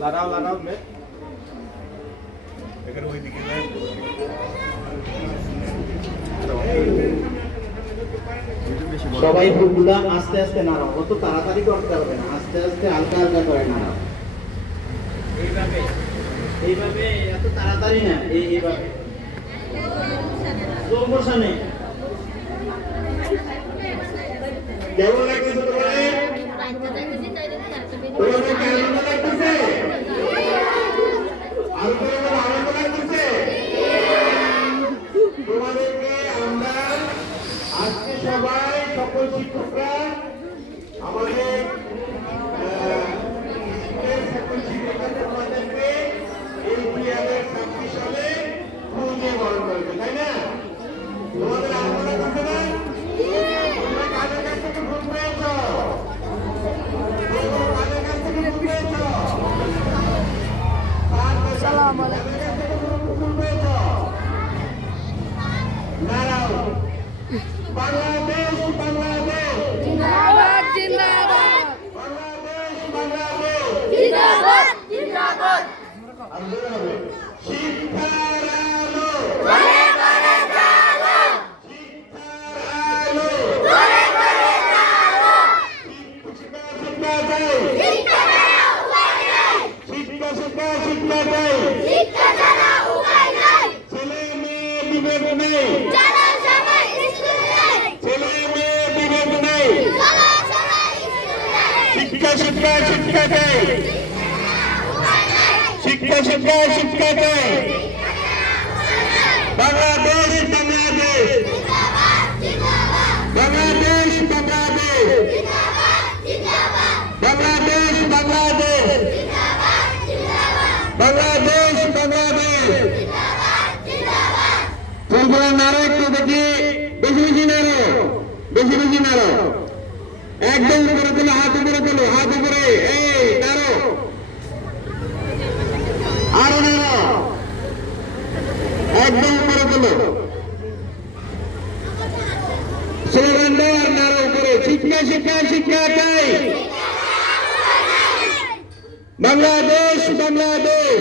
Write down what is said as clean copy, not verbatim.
লাড়াও লাড়াও মে এখানে ওই দিকে যাই সবাই ফুলগুলা আস্তে আস্তে নাড়াও, অত তাড়াতাড়ি করতে হবে না, আস্তে আস্তে হালকা হালকা করে নাড়াও। এইভাবে এইভাবে, এত তাড়াতাড়ি না, এইভাবে সমস্যা নেই। কেমন লাগতেছে তোমাদের? তোমাদের কি আনন্দ লাগতেছে? আর তোমাদের আনন্দ লাগতেছে? তোমাদেরকে আমরা আজকে সবাই সকল শিক্ষকরা আমাদের সকল শিক্ষকরা তোমাদেরকে এই 2026 সালে ফুল দিয়ে বরণ করবে, তাই না? তোমাদের আনন্দ লাগতেছে না? তোমরা কাদের কাছ থেকে ফুল পেয়েছ? কাদের কাছ থেকে ফুল পেয়েছ? আসসালামু আলাইকুম। কাদের কাছ থেকে ফুল পেয়েছ? নারাও। বাংলাদেশ বাংলাদেশ জিন্দাবাদ জিন্দাবাদ বাংলাদেশ বাংলাদেশ জিন্দাবাদ জিন্দাবাদ শিক্ষার আলো ঘরে ঘরে জালো শিক্ষার আলো ঘরে ঘরে জালো শিক্ষা শিক্ষা দেয় শিক্ষা ছাড়া উপায় নাই শিক্ষা শিক্ষা শিক্ষা দেয় শিক্ষা ছাড়া উপায় নাই ছেলে মেয়ে বিভেদ নেই চলো সবাই স্কুলে ছেলে মেয়ে বিভেদ নেই চলো সবাই স্কুলে শিক্ষা শিক্ষা শিক্ষা দেয় উপায় নাই শিক্ষা শিক্ষা শিক্ষা দেয় বাংলাদেশ বাংলাদেশ জিন্দাবাদ জিন্দাবাদ বাংলাদেশ বাংলাদেশ জিন্দাবাদ জিন্দাবাদ বাংলাদেশ বাংলাদেশ জিন্দাবাদ জিন্দাবাদ বাংলাদেশ বাংলাদেশ জিন্দাবাদ জিন্দাবাদ ফুলগুলো নাড়ো একটু দেখি, বেশি বেশি নাড়ো, বেশি বেশি নাড়ো, একদম উপরে তুলো, হাত উপরে তুলো, হাত উপরে, এই নাড়ো, আরো নাড়ো, একদম উপরে তুলো, স্লোগান দাও আর নাড়ো উপরে, শিক্ষা শিক্ষা শিক্ষা চাই, বাংলাদেশ বাংলাদেশ